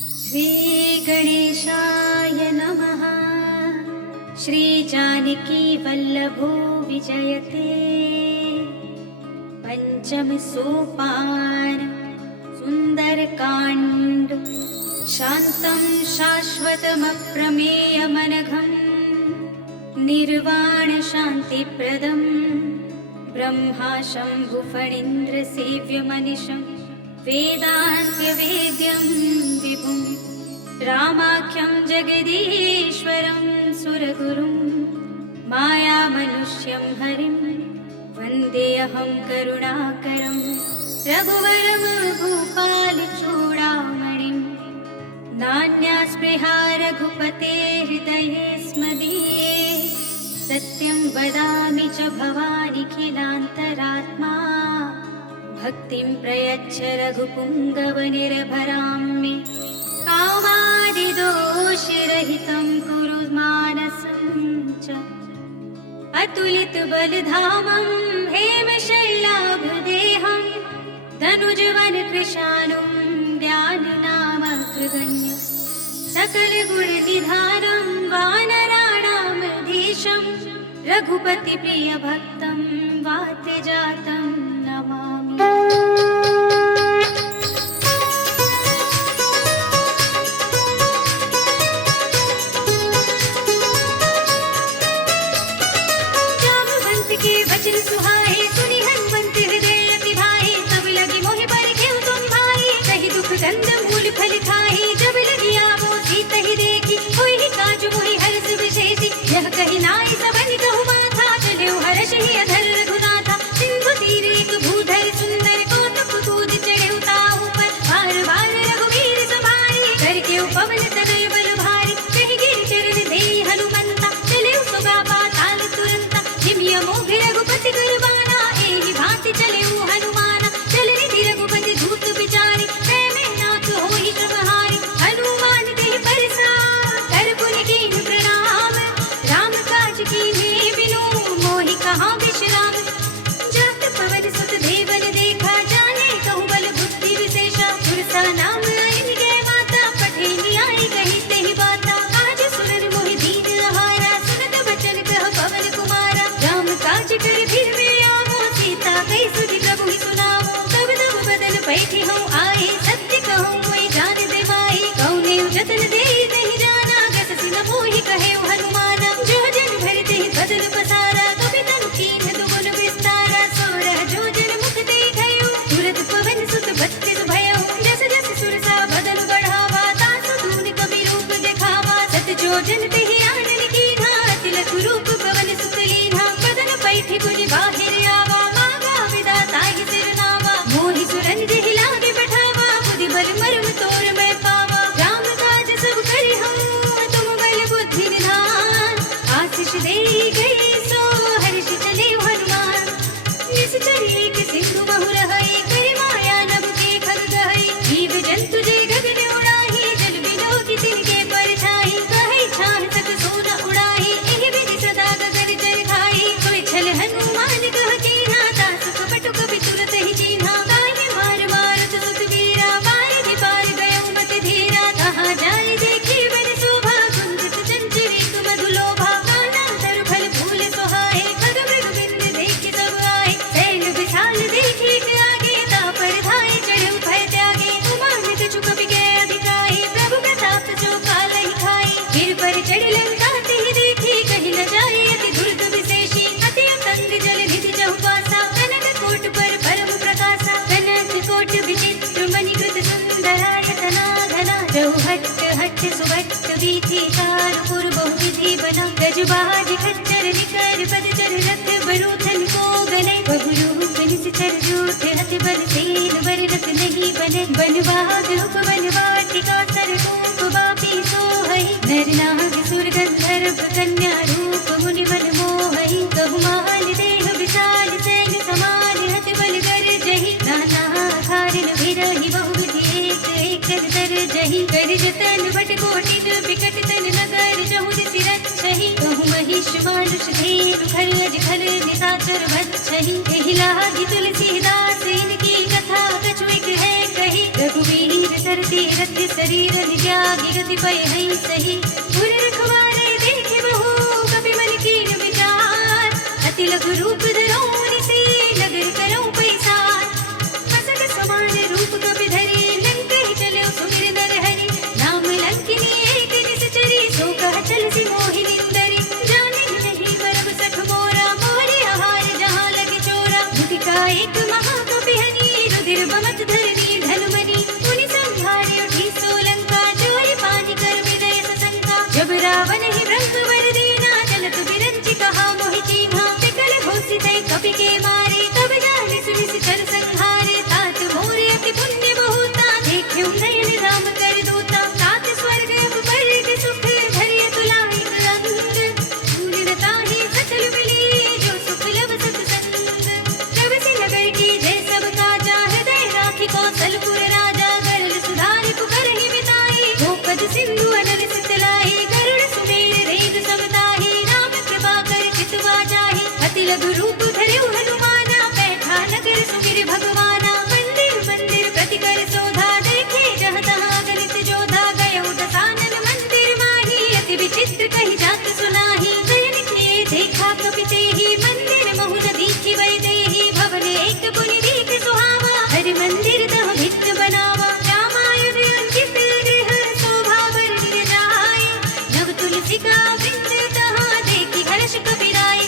श्रीगणेशाय नमः। श्रीजानकीवल्लभो विजयते। पंचम सोपान सुंदरकांड। शान्तं शाश्वतमप्रमेयमनघं निर्वाण शान्तिप्रदं ब्रह्मा शम्भुफणीन्द्रसेव्यमनिशं वेदान्त्यवेद्यं विभुं रामाख्यं जगदीश्वरं सुरगुरुं मायामनुष्यं हरिं वन्देऽहं करुणाकरं रघुवरं भूपालचूडामणिं। नान्यास्पृहा रघुपते हृदये स्मदीये। सत्यं वदामि च भवानिखिलान्तरात्मा। भक्तिं प्रयच्छ रघुपुङ्गवनिर्भरां मे। कामादिदोषरहितं कुरु मानसं च। अतुलितबलधामं हेमशैलाभदेहं धनुजवनकृशानुं ज्ञाननामग्रगण्यं सकलगुणनिधानं वानराणामधीशं रघुपतिप्रियभक्तं वात्यजातं नमामि। जामवंत के वचन सुहाए सुनि हनुमंत हृदय अति भाए। तब लगी मोहि बरखेउ तुम भाई कहि दुख गंध मूल फल खाए। जब लगी आवो सीता ही देखी होई काज मोहि हर्ष विशेषी। यह कहि नाई सबन कहु माथा चले हर्ष ही अधर रघुनाथा। सिंधु तीर एक भूधर सुंदर कौतुक कूद चढ़े ताहु पर। बार बार रघुवीर सवारी करके पवन तनय बल भारी। कहि गिर चरण दे हनुमंता चले सुगा पाताल तुरंता। हिमिया मोघ रघुपति कुर्बाना एहि भांति चले हनुमाना। चल निधि रघुपति धूत विचारी कै में नाथ होई श्रमहारी। हनुमान देहि परसा कर पुनि कीन्ह प्रणाम। राम काज कीन्हे बिनु मोहि कहाँ विश्राम। जात पवन सुत देवन देखा जाने कहु बल बुद्धि विशेषा। पुरसा नाम इनके माता पठे न्याय कही तेहि बाता। काज सुरन मोहि दीन आहारा सुनत बचन कह पवन कुमारा। राम काज कर फिर वे आवो सीता कई सुधि प्रभु ही सुनावो। तब तब बदन पैठी हूँ आए सत्य कहूँ कोई जान दे माई। कौने जतन दे नहीं जाना गस सिन मोहि कहे हनुमाना। जो जन भर ते बदन पसारा कभी तनु कीन्ह दुगुन विस्तारा। सोरह जो जन मुख देखयो तुरत पवन सुत बत्तिस भयो। जस जस सुरसा बदन बढ़ावा तासु दून कवि रूप देखावा। सत जो जन तेहि आनन कीन्हा तिलक रूप पवन सुत लीन्हा। बदन पैठी पुनि बाहिर आवा मागा विधाता ही सिरनावा। मोहि सुरन जेहि लागे बैठावा बुद्धि बल मर्म तोर मैं पावा। राम काज सब करि हम तुम बल बुद्धि निधान। आशीष देहि गई सो हर्ष चले हनुमान। निश्चर एक सिंधु बहु रहई करि माया नभ के खग गहई। जीव जंतु जे गगन उड़ाही जल बिनो की तिनके परछाई। कहई छान तक सोना उड़ाही एहि विधि सदा गगन जल खाई। कोई छल हनुमान कह कीन्हा तासु कपट कपि तुरत ही चीन्हा। गाय मार मारत सुत वीरा बारिधि पार गयो मति धीरा। कहाँ जाय देखी बन शोभा कुंजित चंचरी मधुलोभा। काना तरु फल फूल सोहाए खग मृग बिंद देखि सब आए। सैल विशाल देखी के आगे तापर धाय चढ़ऊ भय त्यागे। उमान कछु कपि के अधिकाई प्रभु प्रताप जो कालहि खाई। गिर पर चढ़ लंका तेहि देखी कहि न जाय अति दुर्ग विशेषी। अति अतंग जल निधि चहुपासा कनक कोट पर परम प्रकाशा। कनक कोट विचित्र मणिकृत सुंदरायतना घना। जहु हट्ट हट्ट सुभट्ट वीथि चारु पुर बहु विधि बना। गजबाज खच्चर निकर पद चर रथ बरूथन को गले। बहुरूप निश्चर जूठ हति बल सेन बर रख नहीं बने। बनवाग उपवन वाटिका सर रूप बापी सोहई। नर नाग सुर गंधर्व कन्या रूप मुनि बन मोहई। कहु मान देह विशाल सैन समान हति बल कर जही। नाना खारिन विरहि बहु विधि एक एक कर जही। कर जतन बट कोटि विकट तन नगर जहु दिसि रक्षहि। कहु महिष मानुष धेनु खर अज खल निशाचर भक्षहि। एहि लागी तुलसीदास इनकी कथा कछु एक है कही। रघुवीर सरती रति शरीर त्यागी गति पय है सही पुर रखवारे देखे बहु कपि मन कीन विचार अति लघु रूप धरो निसे नगर करो पैसार मसक समान रूप कपि धरे लंक ही चले सुमिर नर हरि नाम लंकिनी एक निश्चरी सो कह चल सी मोहिनी दरी जाने नहीं बरब सख मोरा मोरे आहार जहाँ लगे चोरा मुदिका एक महाकपि हनी रुधिर बमत धरनी धनुमनी मुनि संहारे उठी सोलंका चोरी पानी कर विदय सशंका जब रावण ही ब्रह्म वर देना जलत बिरंची कहा मोहि चीन्हा विकल घोषित कपि के मारे तब जाने सुनि सिखर संहारे तात मोरे अति पुण्य बहुता देखे नयन राम कर दूता तात स्वर्ग पर सुख धरिय तुलाई अंग शून्यता ही सकल मिली जो सुख लब सत्संग जब से नगर की जय सब काजा हृदय राखी कौशलपुर राजा गरल सुधार पुकर ही बिताई गोपद सिंधु अनल सितलाई गरुड़ सुमेर रेग समताही राम कृपा कर चितवा जाहि अति लघु रूप धरिउ हनुमाना बैठा नगर सुमिर भगवाना मंदिर मंदिर प्रति कर शोधा देखे जहाँ तहाँ गणित जोधा गयो दसानन मंदिर माही अति विचित्र कही जात सुनाही नयन किए देखा कपि तेहि मंदिर महु न दीखि वै देहि भवन एक पुनि दीख सुहावा हरि मंदिर तह भित्त बनावा रामायण अंकित गृह शोभा वर्णिय जाय नव तुलसिका वृंद तहाँ देखि हर्ष कपि राय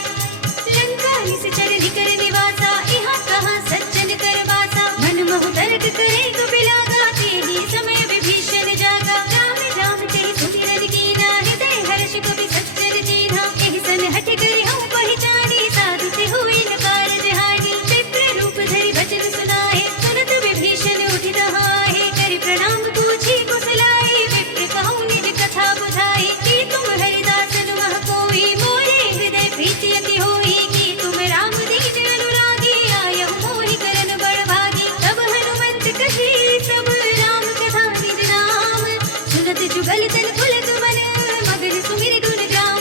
लंका निश्चर निकर निवासा यहाँ कहाँ सज्जन कर वासा मन महु तर्क करे कपि लागा तेहि समय विभीषण जागा राम राम तेहि सुमिरन कीना हृदय हर्ष कपि सज्जन चीन्हा एहि सन हठ करि हूँ पहिचानी साधु से हुई न कारज हानि विप्र रूप धरि वचन सुनाए सुनत विभीषण उठि तहाए करि प्रणाम पूछी कुशलाए विप्र कहूँ निज कथा बुझाई कि तुम हरिदासन मह कोई मोरे हृदय प्रीति अति होई कि तुम राम दीन अनुरागी आयहु मोहि करन बड़ भागी तब हनुमंत कही सब राम कथा निज नाम सुनत जुगल तन पुलक मन मगन सुमिर गुण ग्राम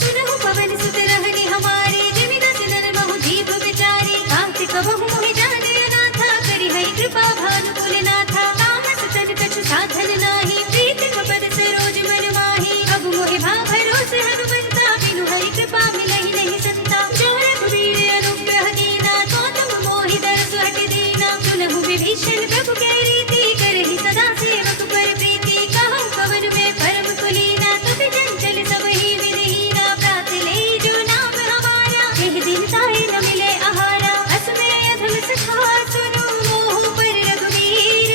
सुनहु पवन सुत रहनि हमारे जिमि दस नर महु जीव विचारी कार्तिक बहु मोहि जाने अनाथा करि है कृपा भानुकुल नाथा तामस तन कछु साधन नाही प्रीत कपद सरोज मन माही अब मोहि भा भरोसे हनुमंता बिनु हरि कृपा मिलहि नहीं संता जो रघुवीर अनुग्रह कीना तो तुम मोहि दरस हट दीना सुनहु विभीषण प्रभु कै रीति करहि सदा सेवक पर प्रीति कहूँ पवन में परम कुलीना कपि चंचल सब ही विधिहीना प्रात ले जो नाम हमारा एहि दिन ताहि न मिले आहारा अस में अधम सखा सुनो मोह पर रघुवीर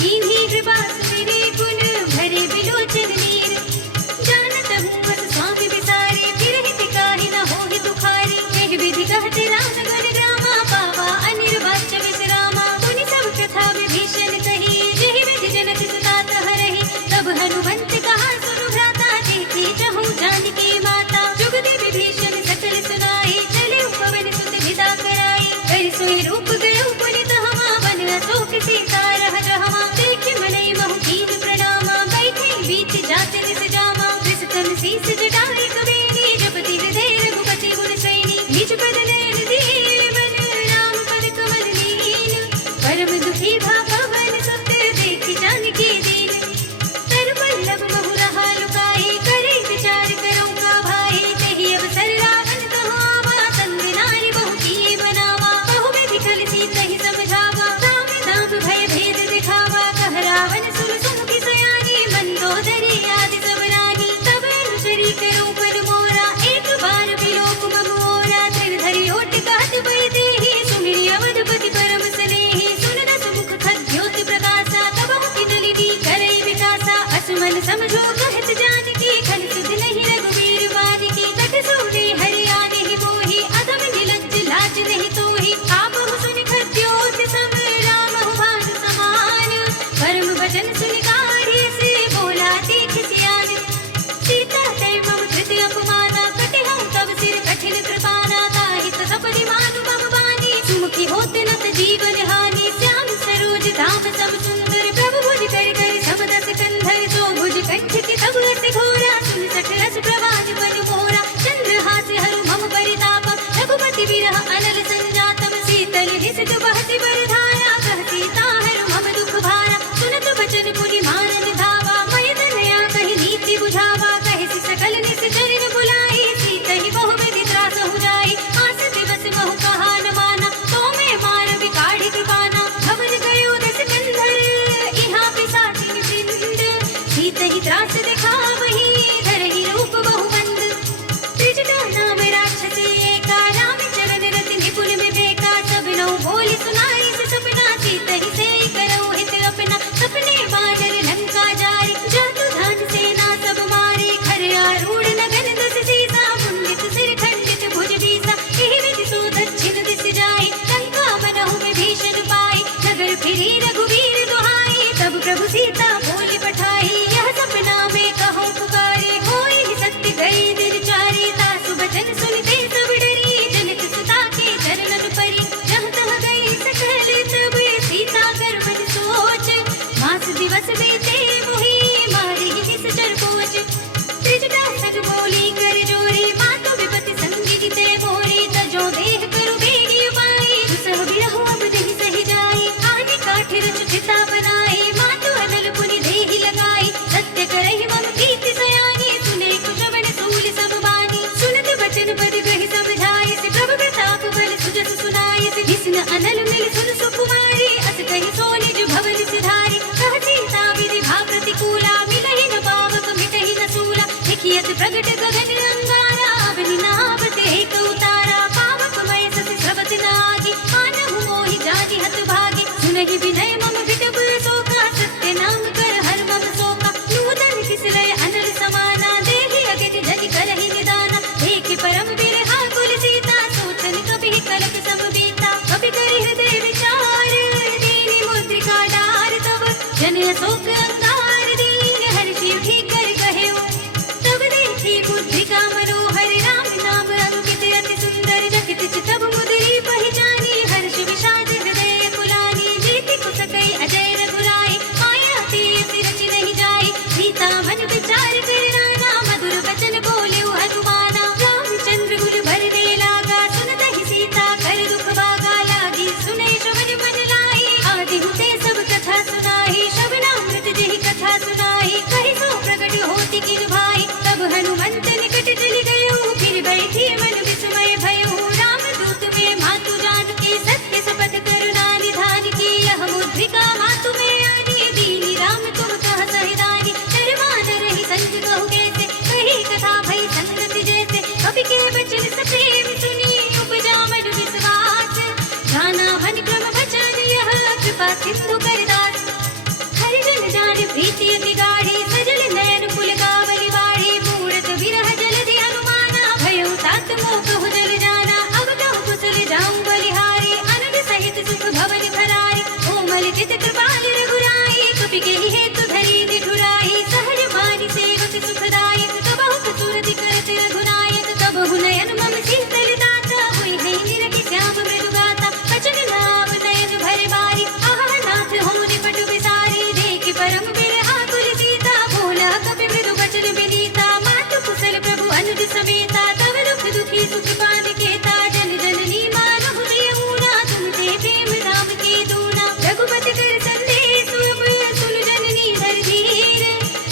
कीन्ही कृपा सुमिरि गुण भरे बिलोचन नीर जानत हूँ बस स्वामी बिसारी फिर हित काहि न होहि दुखारी एहि विधि कहते राम गुण ग्रामा पावा अनिर्वाच्य विश्रामा मुनि सब कथा विभीषण कही जेहि विधि जनक सुता हरहि तब हनुमंत कहा सुनु भ्राता देखी चहु जानकी माता जुगति विभीषण सकल सुनाई चले पवन सुत विदा कराई कर सोई रूप गयो पुनि तहमा वन अशोक सीता रह जहमा देख मनई महु कीन प्रणामा बैठे बीच जात निस जामा विस्तन शीस जटाई कबीनी जपति हृदय रघुपति गुण सैनी निज पद नयन दिए मन राम पद कमल लीन परम दुखी भा पवन सुत देखि जानकी दीन तर पल्लव बहु रहा लुकाई करे विचार करो का भाई तेहि अवसर रावण कहो आवा संग नारी बहु किए बनावा बहु विधि कल सीत ही समझावा राम नाम भय भेद दिखावा कह रावण सुन सुमुखी सयानी मंदोदरी आदि सब रानी तब अनुचरी करो पद मोरा एक बार विलोक ममोरा धर धरि ओट कहत पै देहि सुमिरि अवधपति परम स्नेहि सुन दस मुख खद्योत प्रकाशा तब की नलिनी करई विकासा असमन समझो कहत जानकी खल सुध नहीं रघुवीर वानिकी तट सोने हरि आने ही मोहि अधम निलज्ज लाज नहीं तोहि आपहु सुनि खद्योत सब रामहु भानु समान परम वचन सुनि काढ़ी से बोला तीख सियान सीता तै मम कृति अपमाना कटे हूँ तब सिर कठिन कृपाना ताहित सपरि मानु मम वानी सुमुखी होत नत जीवन हानि श्याम सरोज धाम सब सुंदर प्रभु भुज कर कर समदस कंधर तो भुज कंठ की तब रस वेता, तब दुख दुखी सुख पान केता। जन जननी मानहु जियऊना, तुम ते प्रेम दाम की दूना। रघुपति कर संदेश अब सुन जननी धर धीर।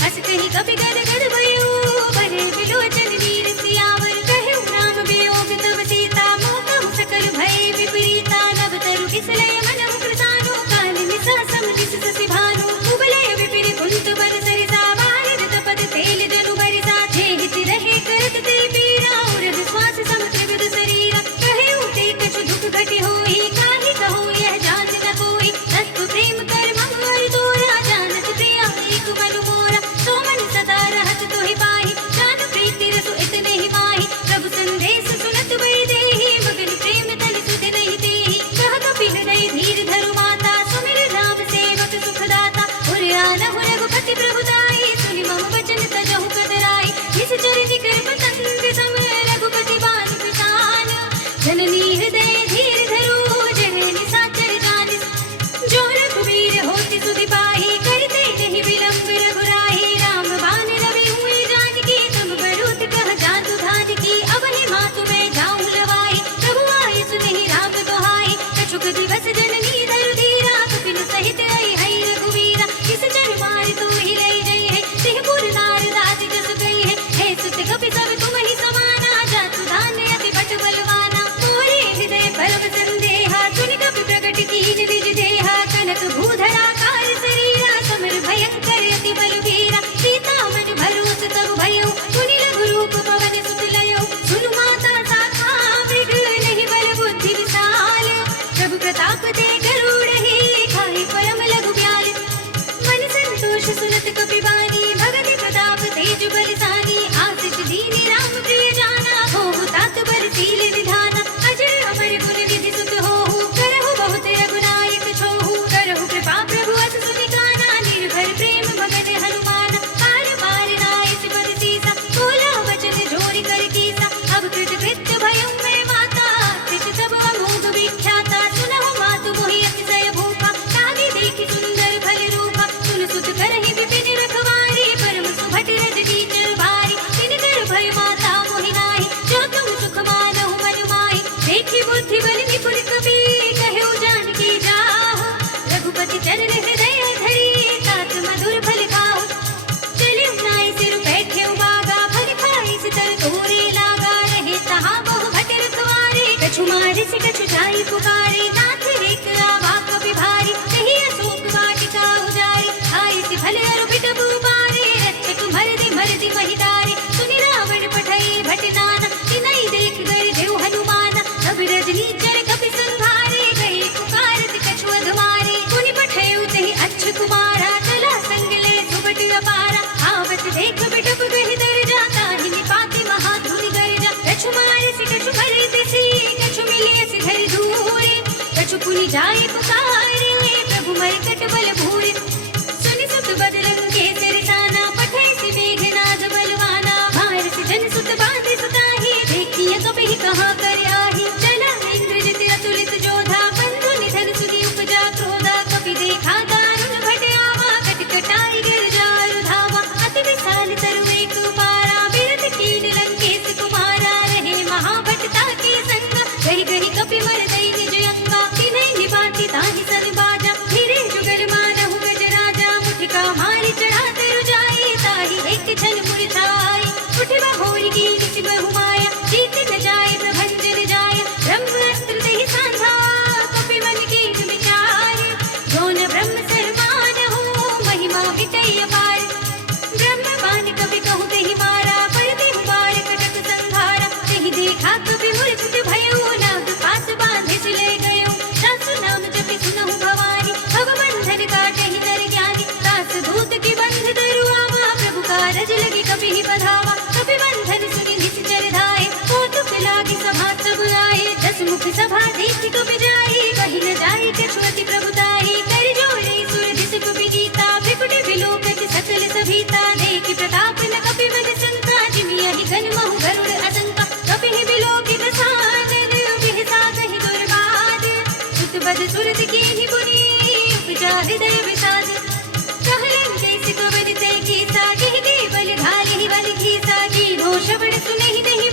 अस कहि कपि गद गद भयो, बरे बिलोचन वीर सियावर। कहु राम वियोग तब सीता, मोह सकल भय विपरीता। नभ तरु किसलय मनहु कृतानो, काल मिसा सम जिस ससि भानु। कुबलय विपिन कुंत बर सरिसा, वारिद तपद तेल जनु बरिसा। जेहित रहे करत ते पीरा, उरध श्वास सम त्रिविध शरीरा। कहु ते कछु दुख घटि होई, काहि कहूँ यह जात न कोई। तत्व प्रेम कर मम अर तोरा, जानत प्रिया एक मन मोरा। सो मन सदा रहत तोहि पाहि, जान प्रीति रसु इतने ही माहि। प्रभु संदेश सुनत बई देहि, मगन प्रेम तन सुध नहीं तेहि। कह कपि हृदय धीर धरु माता, सुमिर राम सेवक सुख दाता। उर आनहु रघुपति प्रभु ताई, सुनि मम वचन तजहु कतराई। निश्चर निकर पतंग सम, रघुपति बाल कृतान। जननी हृदय धीर धरो, जय निशाचर जानिस। जो रघुवीर होति सुधि पाहि, करते नहीं विलंब रघुराहि। राम बाण रवि हुए जानकी, तुम बरूत कह जातु धान की। अब ही मातु मैं जाऊं लवाई, प्रभु आए सुनहि राम दुहाई। कछुक दिवस जननी धरु धीरा, कपिन सहित आई हई रघुवीरा। किस चर मार तो ही लई जई है, सिंहपुर नार दाति जस गई है। हे सुत कपि सब तुम ही समाना, जातु धान अति बट बलवाना। मोरे हृदय परम संदेहा, सुनि कपि प्रगट कीन निज देहा। कनक भूधरा कार शरीरा, समर भयंकर अति बलवीरा। सीता मन भरोस तब भयउ, पुनि लघु रूप पवन सुत लयउ। सुनु माता शाखा मृग, नहीं बल बुद्धि विशाल। प्रभु प्रताप ते गरुड़हि, खाहि परम लघु ब्याल। मन संतोष सुनत कपि बानी, भगति प्रताप तेज बलसानी। आशीष दीनि राम प्रिय जाना, होहु तात बरसील विधाना। अजर अमर गुण विधि सुत होहु, करहु बहुत रघुनायक छोहु। करहु कृपा प्रभु अस सुनि काना, निर्भर प्रेम मगन हनुमाना। पार पार नाइस पद सीसा, बोला वचन जोरि कर कीसा। अब कृत कृत्य भयउ मैं माता, कृत तब अमोघ विख्याता। सुनहु मातु मोहि अतिशय भूखा, लागे देखि सुंदर फल रूपा। सुन सुत करहि विपिन रखवारी, परम सुभट रज कीचर भारी। तिनकर भय माता मोहि नाहि, जो तुम सुख मानहु मन माहि। देखि बुद्धि बल निपुण कपि, कहु जानकी जाहु। रघुपति चरण हृदय धरि, तात मधुर फल खाहु। चलिउ नाइ सिर बैठेउ बागा, फल खाइ सितर तोरे लागा। रहे तहाँ बहु भट रखवारे, कछु मारिस कछु जाई पुकारे। नाथ एक आवा कपि भारी, कहि अशोक वाटिका उजारी। खाइ सि फल अरु बिटबु पारे, रक्षक मरदि महितारे। सुनि रावण पठई भट नाना, तिनहि देख गर देउ हनुमाना। अब रजनी चर कपि संहारे, गए पुकारत कछु अधमारे। पुनि पठयउ तेहि अच्छ कुमारा, चला संग ले सुबट अपारा। आवत देख बिटप गहि दर जा, ताहि निपाति महाधुनि गर्जा। कछु मारिसि कछु भरे तिसि, कछु मिलियसि धरि धूरि। कछु पुनि जाई पुकारे, प्रभु मरकट बल भूरि। सुनि सुत बदलंग के सिरसाना, पठयसि मेघनाद बलवाना। मारिसि जन सुत बांधि सुताहि, देखिए कपि कहाँ कर आहि। चला इंद्रजित अतुलित जोधा, बंधु निधन सुनि उपजा क्रोधा। कपि देखा दारुण भट आवा, कटकटाई गिर जारु धावा। अति विशाल तरु एक पारा, बिरथ कीन लंकेश कुमारा। रहे महाभट ताके संगा, गहि गहि कपि मर दई निज अंगा। तिन्हि निपाति ताहि सन बाजा, फिरे जुगल मानहु गज राजा। मुठिका मारि चढ़ा तरु जाई, ताहि एक छन मुरझाई। उठि बहोरी कीन सि बहु माया, जीत न जाय प्रभंजन जाय। ब्रह्म अस्त्र देहि सांधा, कपि मन कीन विचार। जो न ब्रह्म सरमानहु, महिमा मिटई अपार। ब्रह्म बाण कपि कहु तेहि मारा, पर देहु बार कटक संघारा। तेहि देखा कपि मूर्छित भयउ, नाग पास बांधे सि ले गयउ। सासु नाम जपि सुनहु भवानी, भव बंधन काटहि नर ज्ञानी। दास दूत की बंध धरु आवा, प्रभु कारज लगे कपि ही बधावा। कपि बंधन सुनि निश्चर धाय, कौतुक लागी सभा सब आए। दस मुख सभा देखि कपि जाई, कहि न जाई कछु अति प्रभुताई। कर जोड़े सुर दिस कपि गीता, भृकुटि विलोकत सकल सभीता। देखि प्रताप न कपि बद संका, जिमियहि गन महु गरुड़ असंका। कपि ही विलोकित सानन, बिहसा कहि दुर्बाद। सुत बद सुरत कीन्हि पुनि, उपजा हृदय विषाद। कहलन कैसि कवन ते कीसा, कहि के बल घालिहि बल घीसा। कीन्हो श्रवण सुनहि नहीं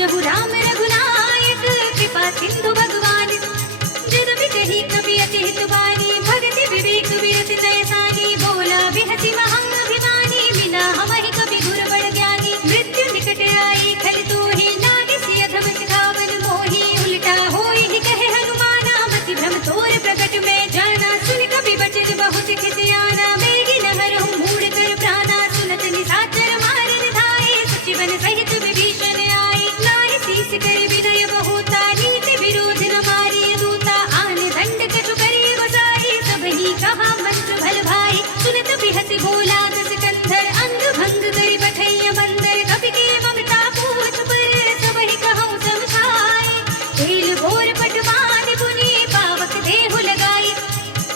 पूजहु राम रघुनायक, कृपा सिंधु भगवान। जद भी कही कवि अति हित बानी, भगति विवेक विरत नयसानी। बोला बिहसी महाअभिमानी, बिना हमहि कवि गुर बड़ ज्ञानी। मृत्यु निकट आई खल तोहि, लागे सिय अधम सिखावन मोहि। उल्टा होई ही कहे हनुमाना, मति भ्रम तोर प्रकट में जाना। सुन कवि बचन बहुत खिसियाना, बेगी न हरहु मूढ़ कर प्राणा। सुनत निशाचर मारन धाये, सचिवन सहित विभीषण आए। नाहि शीस कर विनय बहुता, नीति विरोध न मारिय दूता। आन दंड कछु करे गोसाई, सबहि कहा मंत्र भल भाई। सुनत बिहस बोला दस कंधर, अंग भंग करि पठैय बंदर। कवि के ममता पूछ पर, सबहि कहउँ समझाई। तेल घोर पटवान पुनि, पावक देहु लगाई।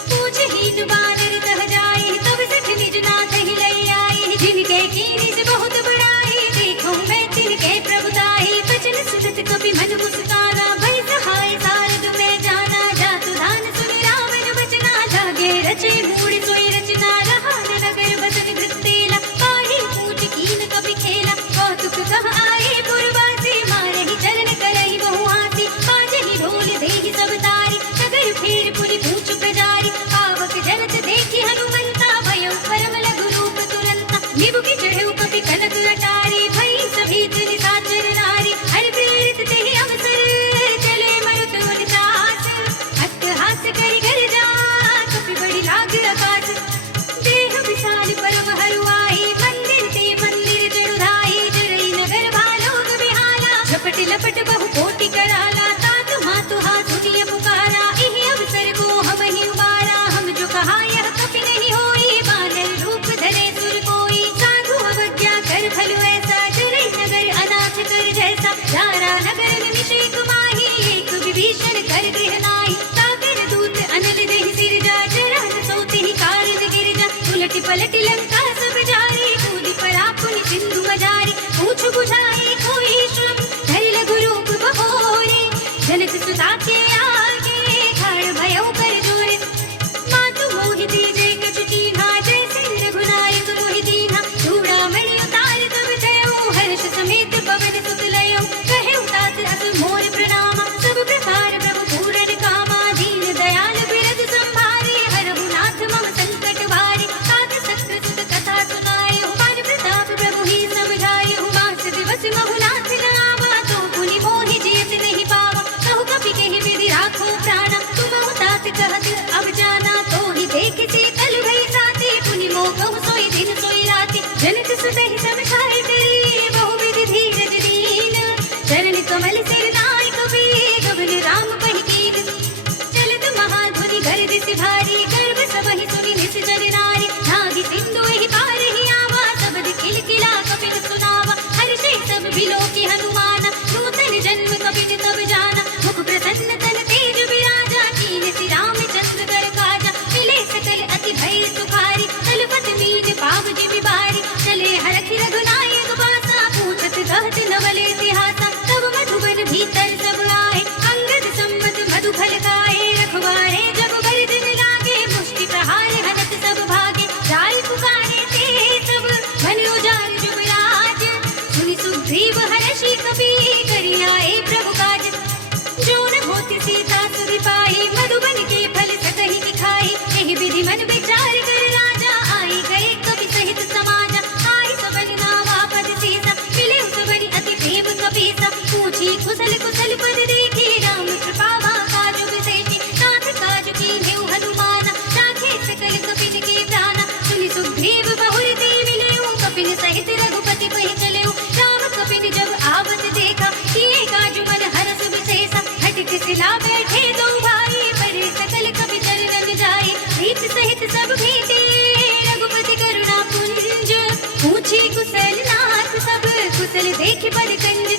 पूछहीन बानर तह जाई, तब सठ निज नाथ ही लई आई। जिनके कीनी से बहुत बड़ाई, देखूं मैं तिनके प्रभुताई। बचन सुनत कवि मन मुस्काना, भई सहाय सारद में जाना। जातु दान सुनि रावण बचना, जागे रचे मूढ़ सोई रचना। रहा न नगर बसन भृतेला, पाढ़ी पूछ कीन कवि खेला। कौतुक कह आए पुरवासी, मारहि चरण करहि बहु आसी। बाजहि ढोल देहि सब तारी, नगर फेर पुनि पूछ प्रजारी। पावक जनत देखि हनुमंता, भयउ परम लघु रूप तुरंता। निबुकि चढ़उ कपि कनक अटारी, भई सभीत निशाचर नारी। हरि प्रेरित तेहि अवसर, चले मरुत उनचास। अट्टहास करि गर्जा, कपि बड़ी लाग आकाश। देह विशाल परम हरुआई, मंदिर ते मंदिर चढ़ुधाई। जरई नगर भालोक बिहाला, झपट लपट बहु कोटि कराला। तात मातु हाथ सुनिय पुकारा, इहि अवसर को हमहि उबारा। हम जो कहा यह कपि नहीं होई, बानर रूप धरे सुर कोई। साधु अवज्ञा कर भलु ऐसा, जरई नगर अनाथ कर जैसा। धारा नगर निमिषेक माही, एक विभीषण कर गृह नाहि। सागर दूत अनल देहि सिरजा, चरण सोते ही कारन गिरजा। उलटि पलटि लंका सब जारी, कूदि पड़ा पुनि सिंधु मजारी। पूछ बुझाए कोई श्रम, धरि लघु रूप बहोरे। जनक सुता के आगे, खाड़ भयउ कर जोरे। मातु मोहि दीजे कछु चीन्हा, जैसे रघुनायक मोहि दीन्हा। चूड़ामणि उतार तब जयउ, हर्ष समेत पवन सुत लयउ। कहे तात अस मोर प्रणामा, सब प्रकार प्रभु पूरन कामा। दीन दयाल बिरद संभारे, हरहु नाथ मम संकट भारे। तात सत्य सुत कथा सुनाएहु, पार प्रताप प्रभु ही समझाएहु। मास दिवस महु नाथ नावा, तो पुनि मोहि जेत नहीं पावा। कहु कपि केहि विधि राखो प्राणा, तुमहु तात कहत अब जाना। तो ही देखि शीतल भई साथी, पुनि मोह कहु सोई दिन सोई राति। जनक सुतहि समझाए डरी, बहु विधि धीरज दीन। चरण कमल सिर नाय कवि, गगन राम पहि कीन। चलत महाधुनि गर्ज सि भारी, गर्भ सबहि सुनि निश्चर नारी। नाहि सिंधु एहि पार ही आवा, सबद किलकिला कपिन सुनावा। हर्षे सब बिलोकि हनुमाना, नूतन जन्म कपिन तब जाना। मुख प्रसन्न तन तेज विराजा, कीनसि रामचंद्र कर काजा। मिले सकल अति भय सुखारी, तलपत मीन पाव जिमि बारी। चले हरखि रघुनायक बासा, पूछत कहत नवल इतिहासा। तब मधुबन भीतर सब आए, अंगद सम्मत मधु फल खाए। रखवारे जब बरदन लागे, मुष्टि प्रहार हनत सब भागे। जाय पुकारे ते सब, मन उजाड़ जुबराज। सुनि सुग्रीव हर्षि कपि, करि आए प्रभु काज। जो न होति सीता सुधि पाई, मधुबन के फल सकहि की खाई। एहि विधि मन विचार कर राजा, आई गए कवि सहित समाजा। आई सबन नावा पद सीसा, मिले सबनि अति प्रेम कपीसा। पूछी कुशल कुशल पद देखी, राम कृपा काज विशेषी। नाथ काज कीन्हेउ हनुमाना, राखे सकल कपिन के प्राणा। सुनि सुग्रीव बहुर ते मिलेउ, कपिन सहित रघुपति पहि चलेउ। राम कपिन जब आवत देखा, किए काजु मन हरस विशेषा। हटिक सिला बैठे दो भाई, पढ़े सकल कपि चरणन जाई। प्रीत सहित सब भेटे, रघुपति करुणा पुंज। पूछी कुशल नाथ सब, कुशल देखि बड़ कंज।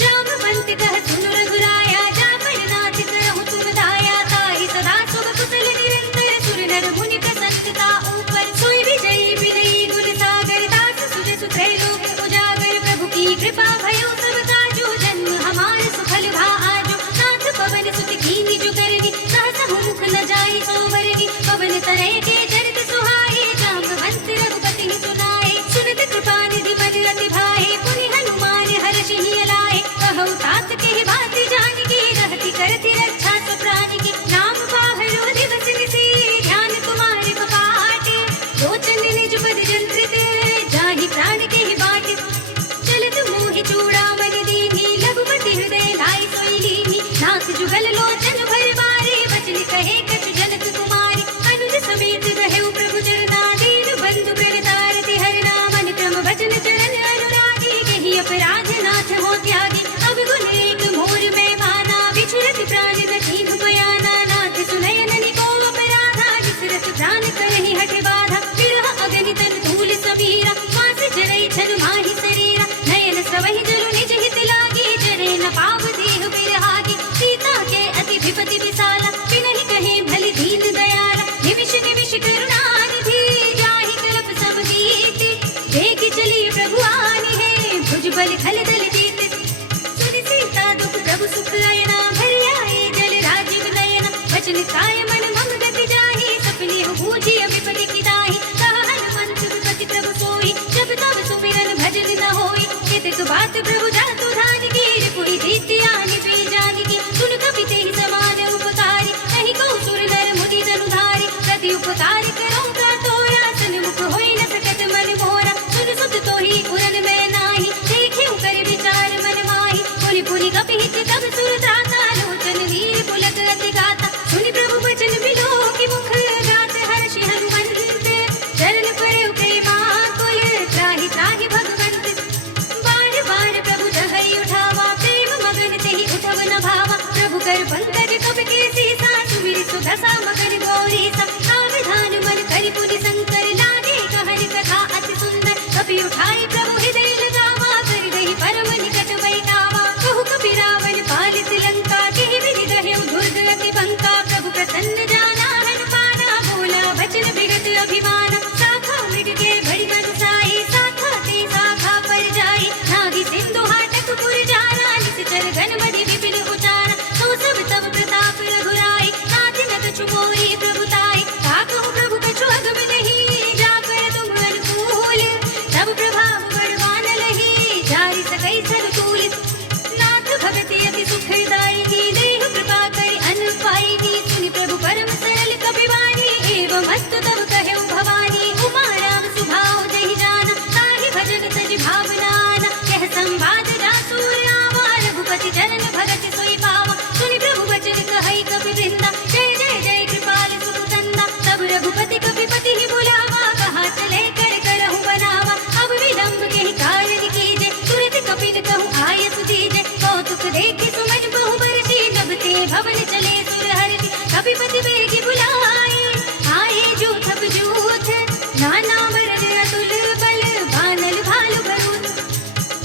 जामवंत कह सुनु रघुराया, जामन नाथ करहु तुम दाया। ताहि सदा शुभ कुशल निरंतर, सुर नर मुनि प्रसन्नता ऊपर। सोई विजयी विनयी गुण सागर, दास सुर सुत्रय लोक उजागर। प्रभु की कृपा भयउ सब काजो, जन्म हमार सुफल भा आजो। नाथ पवन सुत कीन्हि जो करनी, सहस मुख न जाई सो बरनी। पवन तनय के चरित सुहाए, जामवंत रघुपति सुनाए। सुनत कृपा निधि मन रति भाए, पुनि हनुमान हर्षि हिय लाए। कह त्यागी, अवगुण एक मोर में माना, विचरत प्राण दीन बयाना, नाथ सुनयन निको अपराधा, विसरत प्राण करहि हठ बाधा, विरह अगनि तन धूल सबीरा, मास जरई छन माहि शरीरा, नयन सवहि जरु निज हित लागी, जरे न पाव देह बिरहागी, सीता के अति विपति विसाला, बिनहि कहे भली दीन दयाला, निमिष निमिष करुणा निधि, जाहि कल्प सब नीति, देख चली प्रभु आनी है, भुजबल खल दल जीत, सुनि सीता दुख प्रभु सुख लयना, भर आए जल राजीव नयना, वचन काय मन मम गति जाहि, सपने हो बूझी विपति की दाहि, कहा हनुमंत विपति प्रभु सोई, जब तब सुमिरन भजन न होई, केतक बात प्रभु जातु धान की, रिपुहि जीति आनि पे जानकी, सुन कपि तेहि समान उपकारी, नहीं को सुर नर मुनि जनु धारी, प्रति उपकारी करो का तोरा, सन्मुख होई न सकत मन मोरा, सुन सुत तोहि पुरन में नाही, देखेउ कर विचार मन माही, पुनि पुनि कपि हित तब सुर त्राता, लोचन वीर पुलक अति गाता, सुनि प्रभु वचन बिलो की मुख, गात हर्षि हनुमंत, चरण पड़ेउ प्रेमा कुल, त्राहि त्राहि भगवंत, बार बार प्रभु जहई उठावा, प्रेम मगन तेहि उठव न भावा, प्रभु कर पंकज कब के सीसा, सुमिरि सुदशा मगन गौरी सा, सावधान मन करि पुनि शंकर, लागे कहन कथा अति सुंदर, कपि उठाई प्रभु हृदय लगावा, कर गई परम निकट बैठावा, कहु कपि रावण पालित लंका, केहि विधि गहेउ दुर्ग अति बंका, प्रभु प्रसन्न जाना हन पाना, बोला वचन विगत अभिमाना, शाखा मृग के बड़ी अनुसाई, शाखा ते शाखा पर जाई, नागी सिंधु हाटक पुर जाना, निश्चर घन मधि विपिन उचारा, तो सब तब प्रताप रघुराई, नाथ न कछु मोहि प्रभुताई, ताकहु प्रभु कछु अगम नहीं, जाकर तुम अनुकूल, तब प्रभाव बड़वान लही, जारि सकई सरतूल, नाथ भगति अति सुखदायिनी, देह कृपा करि अन्न पाइनी, सुनि प्रभु परम सरल कपिवानी, एवं अस्तु तब कहेउ भवानी, उमा राम सुभाव जहि जाना, ताहि भजन तज भावनाना, कह संवाद जासुर आवा, रघुपति चरण भगत सोई पावा, सुनि प्रभु वचन कहई कपि वृंदा, जय जय जय कृपाल सुखकंदा, तब रघुपति कपिपति ही बुलावा, कहा चले कर करहु बनावा, अब विलंब केहि कारण कीजे, तुरत कपिन कहूँ आय सुधीजे, कौतुक देखि सुमन बहु बरसी, जब ते भवन चले सुर हरषि, कपिपति बेगी बुलाए, आए जूथ जूथ, नाना वरद अतुल बल, बानल भालु भरूत,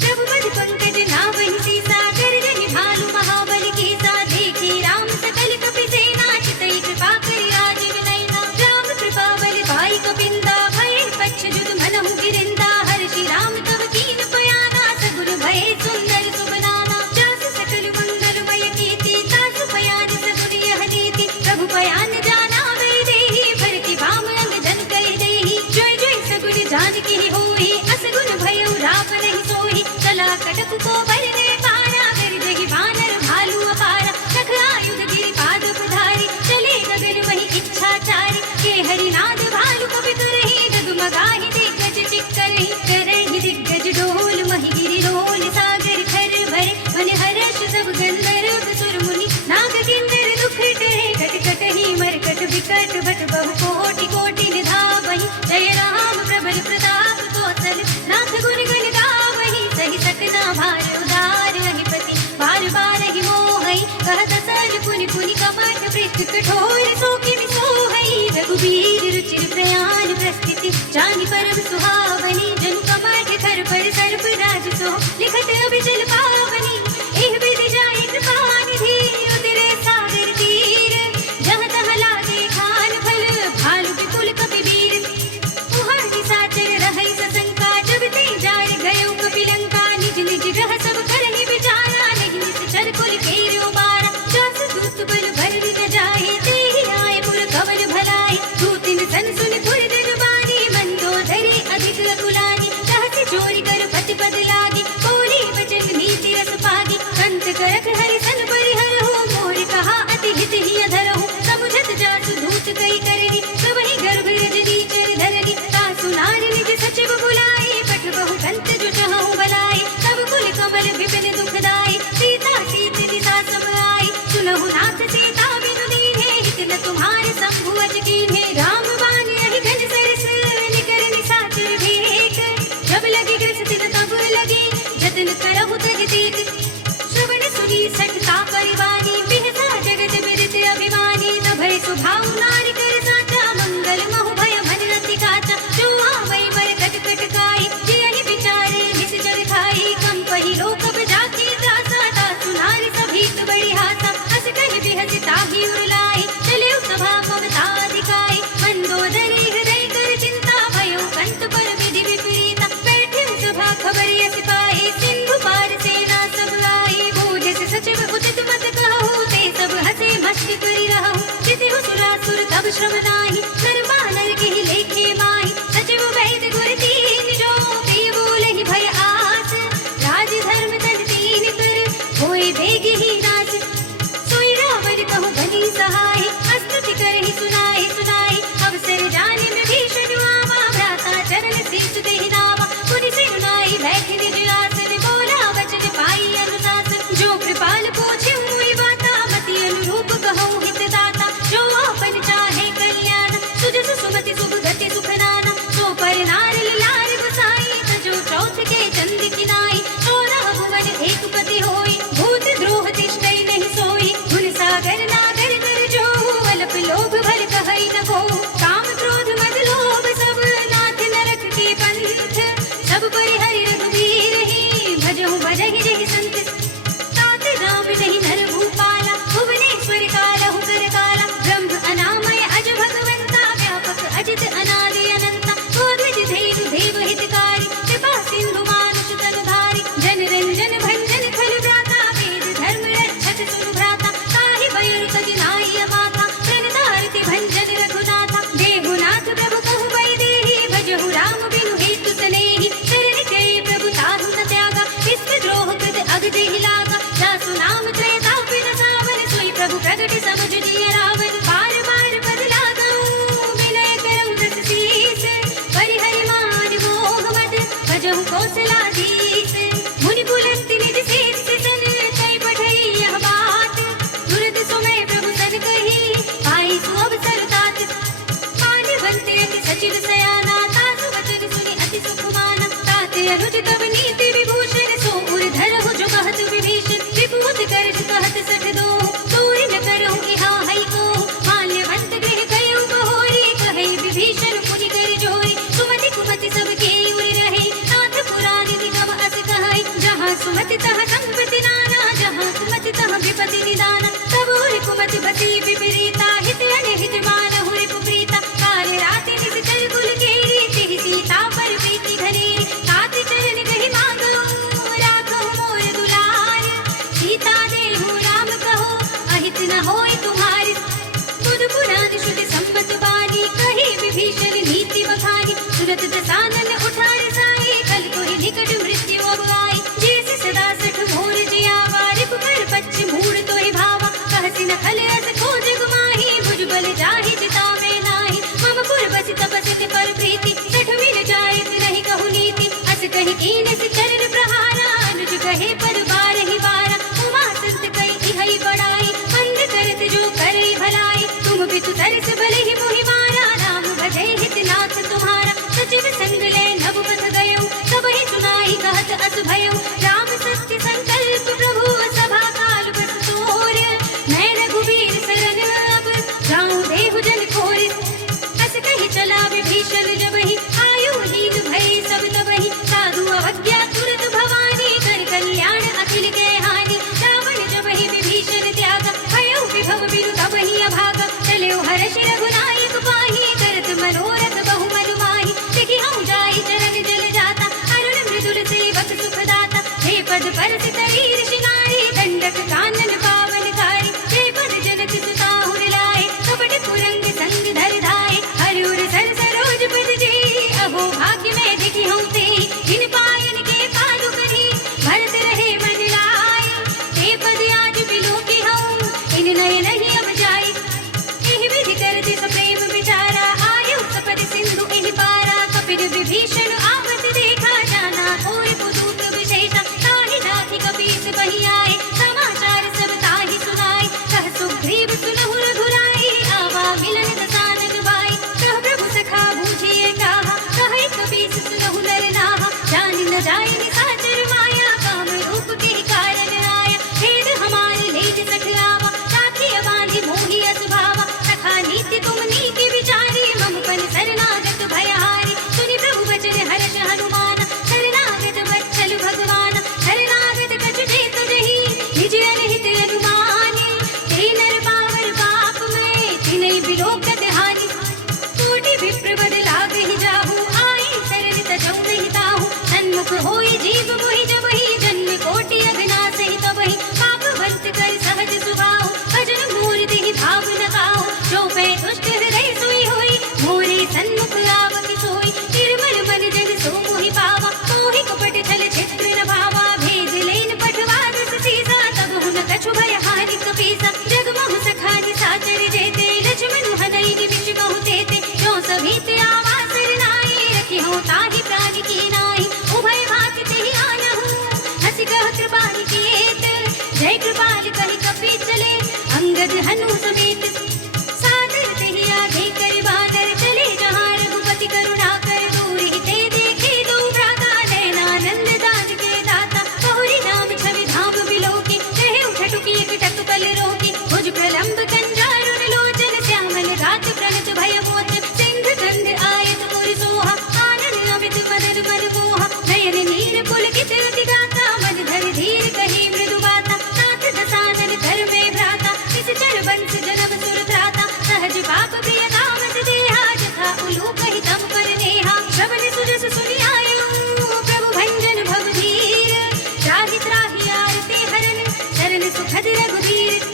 प्रभु पद पंकज नावहि सीसा, गर्जनि भालु महाबल कीसा, देखे राम सकल कपि सेना, चितई कृपा करि राजीव नयना, राम कृपा बल पाई कपिंदा, भय पच्छ जुग मनहु गिरिंदा, हर्षि राम तब कीन पयाना, सगुन भय सुंदर सुबनाना, जासु सकल मंगलमय कीर्ति, तासु पयान सगुन यह नीति, प्रभु पयान जाना वे देहि, भर की बाम अंग जन कह देहि, जय जय सगुन जानकी होई, असगुन भयउ राम नहीं सोई, चला कटक को बरने पारा, गरजहि बानर भालु अपारा, सख आयुध गिरि पाद पधारी, चले गगन वही इच्छाचारी, के हरिनाद भालु कपि करहि, डगमगाहि दिग्गज चिक्करहि, करहि दिग्गज डोल महि गिरि रोल, सागर खर भरे, मन हर्ष सब गंधर्व सुर मुनि, नाग किन्नर दुख टरे, कट कटहि मरकट विकट भट बहु कोटि कोटि निधावहि, जय राम प्रबल प्रताप कौशल, नाथ गुण गण गावहि, सहि सकना भार उदार अधिपति, बार बार ही मोहई, कहत सर पुनि पुनि कपट पृष्ठ कठोर, सो किमि सोहई, रघुबीर रुचिर प्रयाण प्रस्थिति, जानि परम सुहावनी, जनु कमठ खर पर सर्प राज सो, लिखत अभिजल पावनी, एह विधि जाय कृपा निधि, उतरे सागर तीर, जहाँ तहाँ लागे खान फल, भालु विपुल कपि वीर, उहाँ निशाचर रहै सशंका, जब ते जार गयो कपि लंका, निज निज ग्रह सब करहि विचारा, नहीं निश्चर कुल घेरे उबारा, जासु दूत बल भरन न जाहि, तेहि आए पुर कवन भलाई, दूतिन सन सुनि पुर जन बानी, मंदोदरी अधिक अकुलानी, सहस चोरी कर पति पद लागी, बोली वचन नीति रस पागी, कंत करक हरि सन परिहर हो, मोर कहा अति हित ही अधर हो, समुझत जासु दूत कई करनी, सबहि गर्भ रजनी चर धरनी, तासु नारी निज सचिव बुलाई, पठ बहु कंत जो चहु बलाई, तब कुल कमल विपिन दुखदाई, सीता सीत दिशा सब आई, सुनहु नाथ सीता बिनु दीन्हे, हित न तुम्हारे शंभु अज कीन्हे, राम बाण यहि घन सरस, निकर निशाचर भेक, जब लगे ग्रसित तब लगी, जतन करहु तज हितेक श्रवण सुनी सठता परिवानी बिहसा जगत बिरत अभिमानी न भय सुभाव नारी कर साचा मंगल महु भय मन अति काचा जो आवै बर कट कट काई जे यही विचारे निस जग खाई कम पही लोक जाकी त्रासा ता सुनारी सभीत बड़ी हासा हस कहि बिहस ताहि उरलाई चले सभा ममता अधिकाई मंदोदरी हृदय कर चिंता भयो कंत पर विधि विपरीता बैठे सभा खबर यस पाई सिंधु पार सेना सब आई बूझ से सचिव उचित मत कहो ते सब हंसे मस्ती करी रहो जिति सुरासुर तब श्रम नाही नर बानर के लेखे माही सचिव वैद गुर तीन जो प्रिय बोले भय आस राज धर्म तन तीन कर होए वेग ही नाश सोई रावण कहु बनी सहाय स्तुति करहि सुनाए सुनाए अवसर जाने में भीषण आवा भ्राता चरण शीश देहि नावा पुनि सिरुनाई बैठे निज आसन बोला वचन पाई अनुशासन जो कृपाल पूछे मुई बाता मति अनुरूप कहूँ हित दाता जो आपन चाहे कल्याण सुजस सुमति शुभ गति सुख नाना सो पर नार लार बसाई तजो चौथ के चंद किनाई सोलह भुवन एक पति होई भूत द्रोह तिष्ठै नहीं सोई धुन सागर नागर कर जो अल्प लोभ भल कहै न को काम क्रोध मद लोभ सब नाथ नरक के पंथ सब परिहरि रघुवीर ही भजहु भजहि जहि संत तात राम नहीं नर भूपाला भुवनेश्वर कालहु कर काला ब्रह्म अनामय अज भगवंता व्यापक अजित अनादि अनंता गोद्विज धेनु देव हितकारी कृपा सिंधु मानुष तनुधारी जन रंजन भंजन खल भ्राता वेद धर्म रक्षक सुनु भ्राता ताहि बयरु तजिनाई अमाता प्रणतारति भंजन रघुनाथा देहुनाथ प्रभु कहु वै देहि भजहु राम बिनु हेतु सनेहि शरण गए प्रभु ताहु न त्यागा विश्व द्रोह कृत अग देहि लागा जासु नाम त्रयताप न सावन सोई प्रभु प्रगट समझ जिय रावण बार बार बदला गऊं विनय करऊं दस शीस परिहरि मान मोह मद भजहु कौशलाधीश मुनि पुलस्ति निज शीस सन तै पठई यह बात तुरत सुमय प्रभु सन कही पाई सु अवसर तात मानवंते अति सचिव सयाना तासु वचन सुनि अति सुख माना ताते अनुज तब नीति विभूषण सो उर धरहु जो कहत विभीषण विभूत कर कहत सठ दो दूर न करहु इहा हई को माल्यवंत गृह कयउ बहोरी कहै विभीषण मुनि कर जोरी सुमति कुमति सब के उर रहे नाथ पुराण निगम अस कहै जहाँ सुमति तह संपत्ति नाना जहाँ कुमति तह विपति निदाना तब उर कुमति बसी विपरीता हित अनहित मानहु रिपुप्रीता काल राति निशिचर कुल केरी तिहि सीता पर प्रीति घनेरी तात चरण कहि मांगऊं राखहु मोर दुलार सीता देहु राम कहो अहित न होय तुम्हारी बुध पुराण शुद्ध संमत बानी कही विभीषण नीति बखानी सुरत दसानन उठार साई कल कोहि निकट मृत्यु अब आई जैसे सदा सठ मोर जियावा रिपु कर पच्छ मूढ़ तोहि भावा कहसि न खल अस खोज गुमाही भुज बल जाहि चिता में नाही मम पुर बसि तपसित पर प्रीति सठ मिल जायत नहीं कहु नीति अस कहि कीन से चरण प्रहारा अनुज कहे पर बार ही बारा उमा संत कई इहै बड़ाई मंद करत जो करई भलाई तुम बितु तरस भले ही मोहि मारा राम भजै हित नाथ तुम्हारा सचिव संग ले नभ पथ गयो सब ही सुनाई कहत अस भयो राम सत्य संकल्प प्रभु सभा काल बस तोर मैं रघुवीर शरण अब जाऊं देहु जन खोर अस कहि चला विभीषण जबहि आयु हीन भय सब तबहि साधु अवज्ञा तुरत भवानी कर कल्याण अखिल के हानि रावण जबहि विभीषण त्यागा भयो विभव बिनु तबहि अभागा चल्यो हर्ष रघुनायक पाहि करत मनोरथ बहु मनु माहि देखि हम जाई चरण जल जाता अरुण मृदुल सेवक सुख दाता हे पद पर सितईर शिनारी दंडक कानन पावन कारी हे पद जनक सुता हुर लाए कपट कुरंग संग धर धाए हरिउर सर सरोज पद जे अहो भाग्य में देखि हूँ ते इन पायन के पादु करी भरत रहे मन लाए ते पद आज बिलो की हूँ इन नय नहीं अब जाई एहि विधि कर दिस प्रेम विचारा आयु सपद सिंधु एहि पारा कपिल विभीषण आवत देखा जाना और पुदूत विशेषा ताहि नाथि कपीस बहि आए समाचार सब अंगद हनु समेत सादर तेहि आगे कर बादर चले जहाँ रघुपति करुणा कर दूर हिते देखे दो भ्राता नयनानंद दान के दाता बहुरी नाम छवि धाम बिलोकी कहे उठटुकी एक टक पल रोकी भुज प्रलंब कंजारुण लोचन श्यामल घात प्रणत भय मोत सिंध गंध आयत मुर सोहा आनंद अमित मदन मन मोहा नयन नीर पुलकित रति गाता मन धर धीर कही मृदु बाता नाथ दसानन धर में भ्राता निश्चर बंस जन्म सुर त्राता सहज पाप प्रिय तामस देहा जथा उलूक हितम पर नेहा श्रवण सुरस सुनि आयो प्रभु भंजन भव धीर त्राहि त्राहि आरते हरन शरण सुखद रघुवीर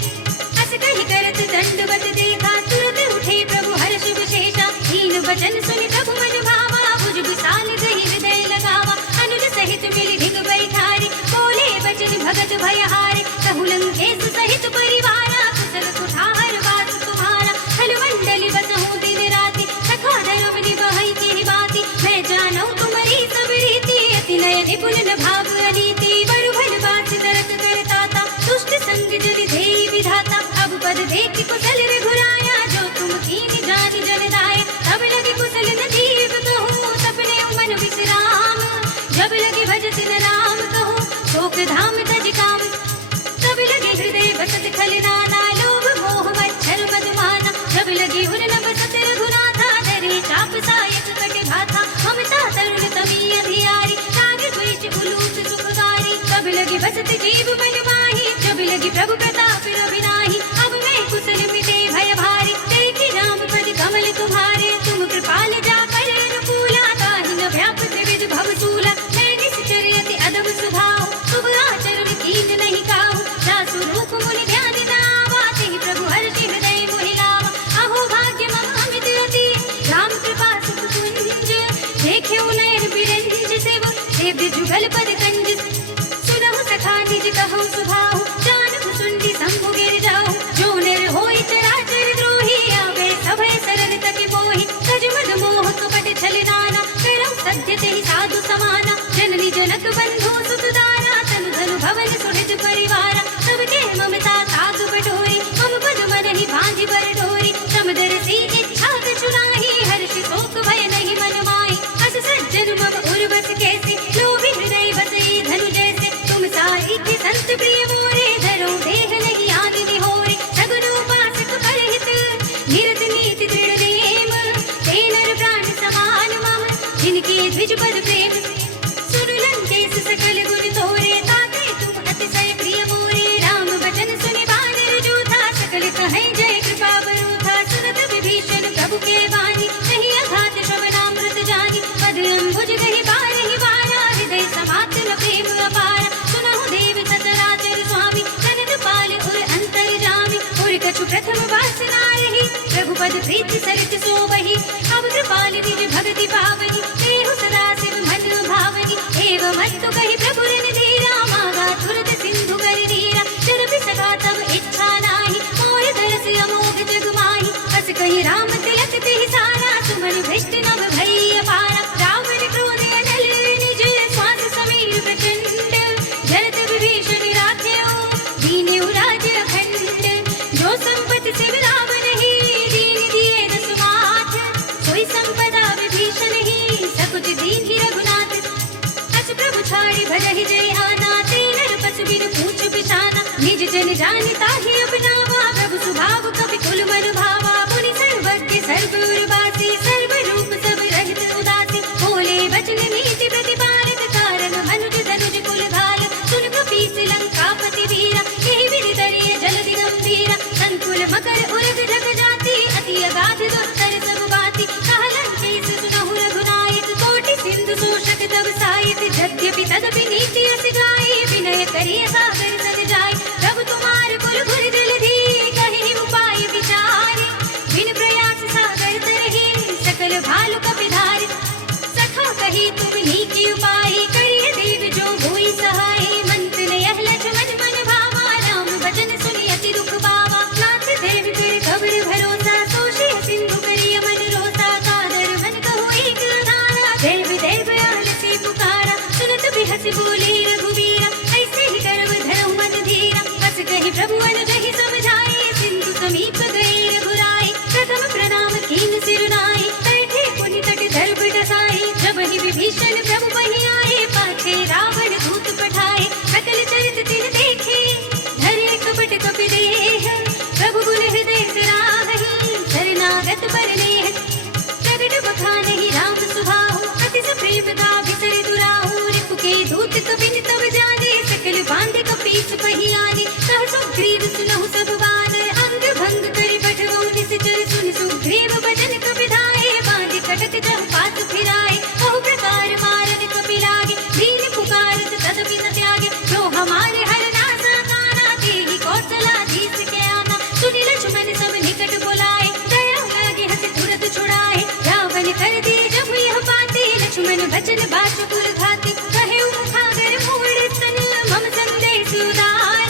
अस कहि करत दंडवत देखा तुरत उठे प्रभु हर्ष विशेषा दीन वचन सुनि प्रभु मन भावा भुज विशाल गहि हृदय लगावा अनुज सहित मिलि ढिग बैठारी बोले बचन भगत भयहारी कहु लंकेश सहित परिवारा कुशल कुठार वास तुम्हारा खल मंडली बसहु दिन राति सखा धर्म निभाई के बाती मैं जानू तुम्हारी सब रीति अति नय निपुण न भाव अनीति बरु भल बात दरत करताता दुष्ट संग जन धेहि विधाता अब पद देख कुशल रघुराया जो तुम कीन जानि जन दाय तब लगे कुशल न जीव कहूँ सपने मन विश्राम जब लगे भजत न नाम कहूँ शोक धाम तज काम तब लगे हृदय बसत खल नाना लोभ मोह मच्छर मधुमाना जब लगे उर न बसत रघुनाथा धरे चाप सायक कटे भाथा ममता तरुण तमी अधियारी राग द्वेष उलूट सुखकारी तब लगे बसत जीव मन माही जब लगे प्रभु प्रताप रविनाही अब मैं कुशल मिटे भय भारी देखी राम पद कमल तुम्हारे तुम कृपाल जाकर अनुकूला ताहि न व्यापत विद भव सूला मैं निश्चर अति अदब सुभाव शुभ आचरण कीन नहीं काहू दासु रूप मुनि ध्यान दावा तेहि प्रभु हर्षि हृदय मोहि लावा अहो भाग्य मम अमित अति राम कृपा सुख कुंज देखे नयन बिरंज सेव सेव्य जुगल पद कंज सुनहु सखा निज कहु सुभाहु जानहु सुंडी शंभु गिर जाहु जो नर होई चराचर द्रोही आवे सभय सरल तक मोहि सज मद मोह कपट छल नाना करौ सत्य तेहि साधु समाना जननी जनक बंधु सुत दारा तनु धनु भवन सुहृद परिवारा सबके ममता ताग बटोरी मम पद मन ही भांति बर डोरी समदर सी इच्छा कछुनाही हर्ष शोक भय नहीं मन माही अस सज्जन मम उर्वस कैसे लोभी हृदय बसई धनु जैसे तुम साई के संत प्रिय मोरे धरो देह नहीं आनि निहोरे सगुन उपासक परहित निरत नीति दृढ़ नेम ते नर प्राण समान मम जिनके द्विज पद प्रेम सुन लंकेश सकल गुण तोरे ताते तुम अतिशय प्रिय मोरे राम वचन सुनि बानर जोधा सकल कहे जय कृपा बरूथा सुनत विभीषण प्रभु के वाणी नहीं अघात श्रवणामृत जानी पद अम्बुज गहि बारहि बारा हृदय समात न प्रेम अपारा सुनहु देव सचराचर स्वामी कनन पाल उर अंतर जामी उर कछु प्रथम वासना रही प्रभु पद प्रीति सरित सोवहि अब कृपाल निज भगति पावनी देहु सदा शिव मन भावनी एवं अस्तु कहि प्रभु रन धीरा मागा तुरत सिंधु कर धीरा चरपि सका तब इच्छा नाही मोर दरस अमोघ जग माही बस कहि राम तिलक तेहि सारा सुमन भ्रष्ट नभ भई अपारा रावण क्रोध अनल निज श्वास समीर प्रचंड जरत विभीषण राख्यो दीन्यु राज अखंड जो संपत्ति शिव रावण ही दीन दिए दसुमाथ सोई संपदा विभीषण ही सकुच दीन ही रघुनाथ अस प्रभु छाड़ी भजहि जय आना तेनर पस बिन पूछ बिछाना निज जन जानिता ही अपनावा प्रभु सुभाव कपि कुल मन भावा मुनि सर्वज्ञ सर्व उर्वासी सर्व रूप सब रहित उदासी बोले वचन नीति प्रतिपालित कारण मनुज धनुज कुल घाल सुन कपीस लंकापति वीरा यही विधि दरिय जलधि गंभीरा संकुल मकर उरग जग जाति अति अगाध दुस्तर सब बाती कहा लंकेश सुनहु रघुनायक कोटि सिंधु शोषक तब सायक यद्यपि तदपि नीति अस गाई विनय करिय सागर सद जाय प्रभु तुम्हार कुल गुर जलधि कहि उपाय विचारे बिन प्रयास सागर तरहि सकल भालु कपिधारि सखा कहि तुम नीति उपाय करिय देव जो होई सहाय मंत्र यह लक्ष्मण मन भावा राम वचन सुनि अति दुख पावा नाथ देव कर खबर भरोसा सोषे सिंधु करिय मन रोसा कादर मन कहो एक धारा देव देव आल से पुकारा सुनत बिहस बोले रघुवीरा ऐसे ही करव धरहु मन धीरा बस कहि प्रभु अनुजहि समझाए सिंधु बचन बाचुकुल घाति कहे मुखागर मूड़ सन मम संदेश उदार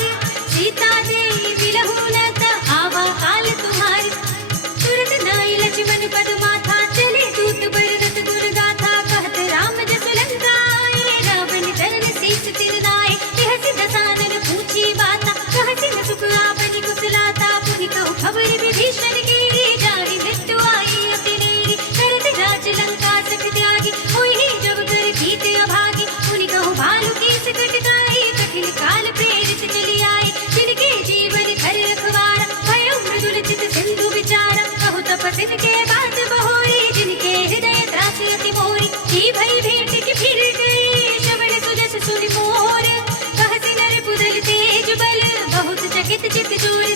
सीता देवी बिलहु न त आवा काल तुम्हारी तुरत नाई लक्ष्मण पद माथा चले दूत बरदत गुण गाथा कहत राम जस लंका आए रावण चरण शीस तिर नाए कहसि दसानन पूछी बाता कहसि न सुख आपनि कुशलाता पुनि कहु खबर विभीषण केरी जानि मृत्यु आई अति नेरी करत राज लंका सख त्यागी होई ही जब कर कीते अभागी पुनि कहु भालु कीस कटकाई कठिन काल प्रेरित चली आई जिनके जीवन धर रखवारा भयो मृदुल चित सिंधु विचारा कहु तपसिन के बात बहोरी जिनके हृदय त्रासी अति मोरी की भई भेंट की फिर गए श्रवण सुजस सुनि मोर कहसि नर पुदल तेज बल बहुत चकित चित चोर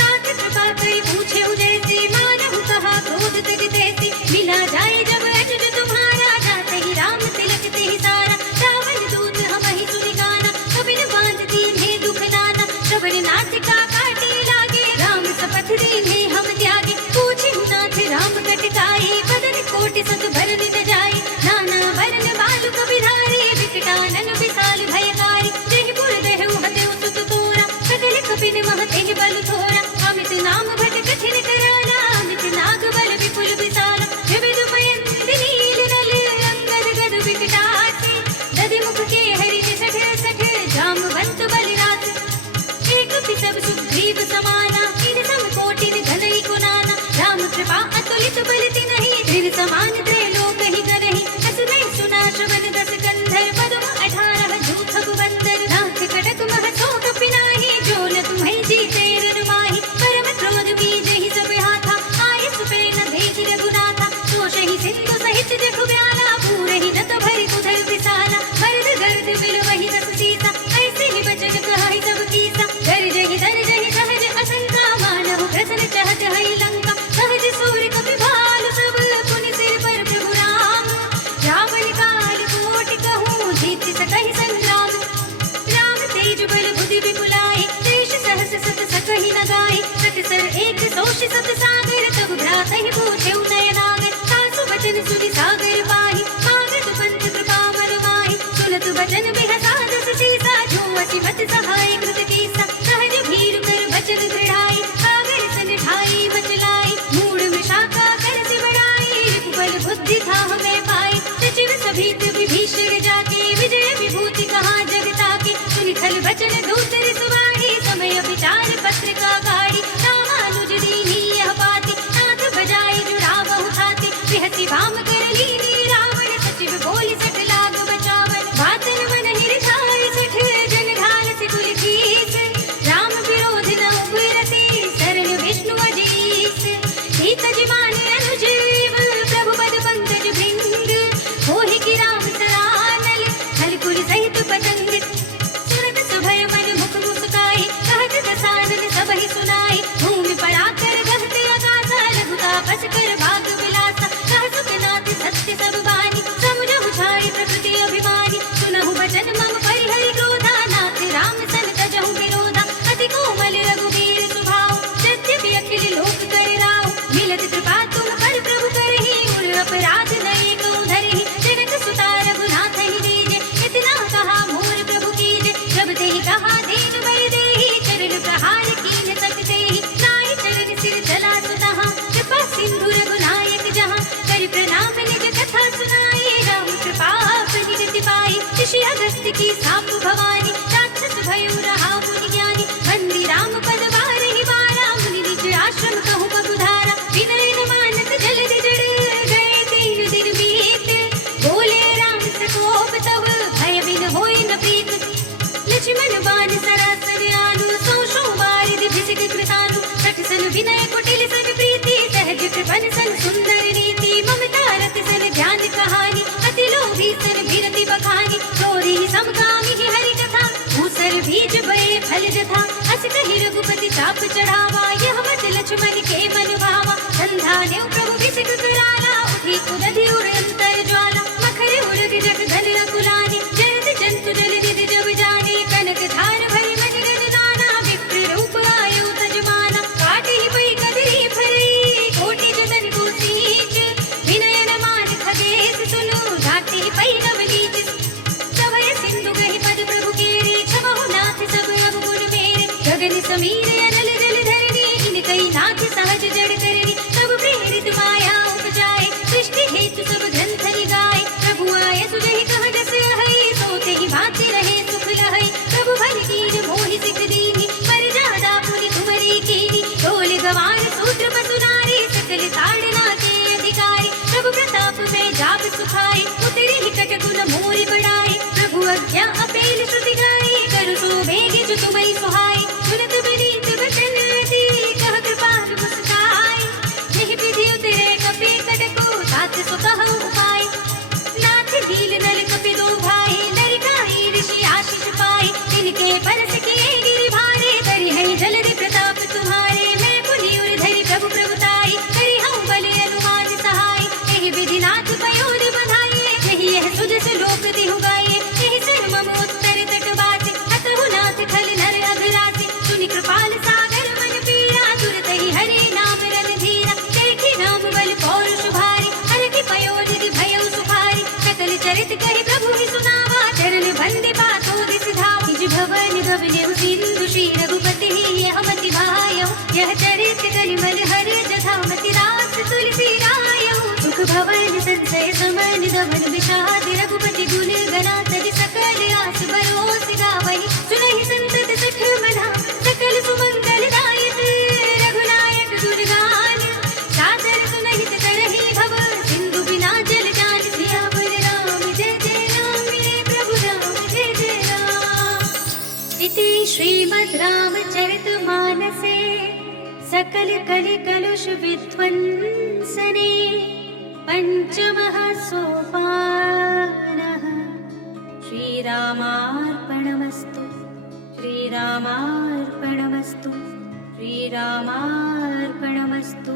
नाथ कृपा कई पूछे जैसी मानहु कहा क्रोध तक तैसी मिला जाए जब अजुज तुम्हारा जाते ही राम तिलक ते ही सारा रावण दूत हम ही सुनि गाना कबिन बांध दीन्हे दुख नाना श्रवण नासिका काटे लागे राम शपथ दीन्हे हम त्यागे पूछे नाथ राम कटकाई बदन कोटि सत भरन न जाए नाना वरन बालु कबिधारी विकटानन विशाल भयकारी जहि पुर देहु हतेउ सुत तोरा सकल कपिन महते बल थोरा अमित नाम भट कठिन कराला अमित नाग बल विपुल विशाला विविध पयंति नील नल अंगद गद विकटासी दधि मुख के हरि सठ सठ जामवंत बलिराज एक पिसब सुग्रीव समाना इन सम कोटिन घनई कुनाना राम कृपा अतुलित बल तिनहि धीर समान त्रैलोक ही करहि असुनै सुना श्रवण दस कंधर पद्म 18 जूथब बंदर नाथ कटक मह शोक पिनाहि जो न तुम्हें जीते रनुमाहि परम क्रोध बीजहि सब हाथा आयस पे न भेज रघुनाथा दोषहि सिंधु सहित जखु ब्याला पूरहि न तो भरि उधर विशाला मर्द गर्द बिल वही दस सीसा ऐसे ही बचन कहहि सब कीसा गर्जहि दर्जहि सहज असंका मानहु प्रसन्न चहत हई लंका सहज सूर्य कपि भालु सब पुनि सिर पर प्रभु राम रावण काल कोटि कहूँ जीत सकहि संग्राम राम तेज बल बुद्धि विपुलाई देश सहस सत सकहि न गाय सर एक सोष सत सागर तब भ्रातहि पूछे उदय नागर सासु बचन सुनि सागर पाहि सागत पंथ कृपा बल माहि सुनत बचन बिहसा दस सीसा जो असी मत सहाय कृत कीसा सहज भीरु कर बचन दृढ़ाई सागर सन ढाई मचलाई मूढ़ विशाखा कर से बढ़ाई बल बुद्धि था हमें पाई सचिव सभीत विभीषण जाके विजय विभूति कहा जगता के सुनि खल बचन दूतर सुवाही समय विचार पत्र का गाड़ी रामानुज दीनी यह बाती नाथ बजाए जुड़ावहु छाती बिहसी भाम कर लीनी रावण सचिव बोली सठ लाग बचावन बातन मन हिरछाए सठ जन ढाल से कुल खीस राम विरोध न उपरति शरण विष्णु अजीस सीत जिमानी अनुज प्रभु पद पंकज भृंग होहि की राम सरानल हलकुल सहित पतंग सुरत सभय मन मुख मुस्काई कहत दसानन सबहि सुनाई भूमि पराकर गहत आकाशा रघुतापस कर भाग विलासा कह सुखनाथ सत्य सब बानी समुझहु छाई प्रकृति अभिमानी सुनहु बचन मम परिहरि क्रोधा नाथ राम सन तजहु विरोधा अति कोमल रघुवीर स्वभाव यद्यपि अखिल लोक कर राव मिलत कृपा तुम पर प्रभु करहि उर अपराध नये को धरहि जनक सुता रघुनाथ ही दीजे इतना कहा मोर प्रभु कीजे जब ते कहा दीन बर देहि चरण प्रहार कीन सकते ही नाई चरण सिर चला सुतहा कृपा सिंधु रघुनायक जहाँ कर प्रणाम निज कथा सुनाई राम कृपा अपनी गति पाई ऋषि अगस्त्य की साप भवानी राक्षस भयो रहा मुनि ज्ञानी बंदी राम पद बारहि बारा मुनि निज आश्रम कहूँ बबुधारा विनय न मानत जलधि जड़ गए 3 दिन बीते बोले राम सकोप तब भय बिन होय न प्रीत लक्ष्मण बाण सरासन आनु सौ बारिधि भिषिक कृतानु सठ सन विनय कुटिल सन प्रीति सहज कृपन सन सुंदर नीति ममता रत सन ध्यान कहानी अति लोभी सन विरति बखानी चोरी समकामी ही हरि कथा भूसर बीज बड़े फल जथा अस कहि रघुपति चाप चढ़ावा यह मत लक्ष्मण के मन भावा संधा नेउ प्रभु भिषिक कराला उठी उदधि उर अंतर ज्वाला मखर उड़ग जग धन रकुलानी जयत जंतु जल निधि जब जाने कनक धार भरी मन गण दाना विप्र रूप आयु तजमाना काटे ही पई कदरी फरई कोटि जतन को सींच विनय न मान खगेश सुनु घाटे ही पई समीर अनल जल धरणी इनकई नाथ सहज जड़ करणी सब प्रेरित माया उपजाए सृष्टि हेतु सब ग्रंथ गाए प्रभु आय सुजहि कह जस है सोते ही भांति रहे सुख लहै प्रभु भल कीन मोहि सिख दीनी पर जादा पुनि तुमरी कीनी ढोल गवार सूत्र पसुनारी सकल ताड़ना के अधिकारी प्रभु प्रताप में जाप सुखाए उतरी निकट गुण मोरि बढ़ाए प्रभु अज्ञा अपेल श्रुति गाए करु सो बेगे जो तुम्हारी सुहाए सुनत विनीत वचन अति कह कृपाल मुस्काए यही विधि उतरे कपे कटको तात सो कह उपाय नाथ ढील नल कपे दो भाई नरकाई ऋषि आशीष पाए तिनके परस किए गिरि भारे करि है जलधि प्रताप तुम्हारे मैं पुनि उर धरि प्रभु प्रभुताई करि हूँ बल अनुमान सहाय यही विधि नाथ पयोधि बधाइए यही यह सुजस लोक दिहु गाइए यही सर मम उत्तर तटवासी हतहु नाथ खल नर अघरासी सुनि कृपाल सागर मन पीरा तुरत ही हरि नाम रन धीरा देखि राम बल पौरुष भारी हर की पयोधि भयउ सुखारी सकल चरित कहि प्रभु ही सुनावा चरण बंदी बातों दिस धाम निज भवन गवने सिंधु श्री रघुपति यह मति भायौ यह चरित कलिमल हरि जथा मति रास तुलसी रायौ सुख भवन संचय समन दमन विषाद रघुपति गुण गना तज सकल आस बरोस गावहि सुनहि संतत सठ मना सकल सुमंगल दायक रघुनायक दुर्गान सादर सुनहित करहि भव सिंधु बिना जल जान सियावर राम जय जय राम मेरे प्रभु राम जय जय राम इति श्रीमद् रामचरितमानसे सकल कलि कलुष विध्वंसने पंचमः सोपानः श्रीरामार्पणमस्तु श्रीरामार्पणमस्तु श्रीरामार्पणमस्तु।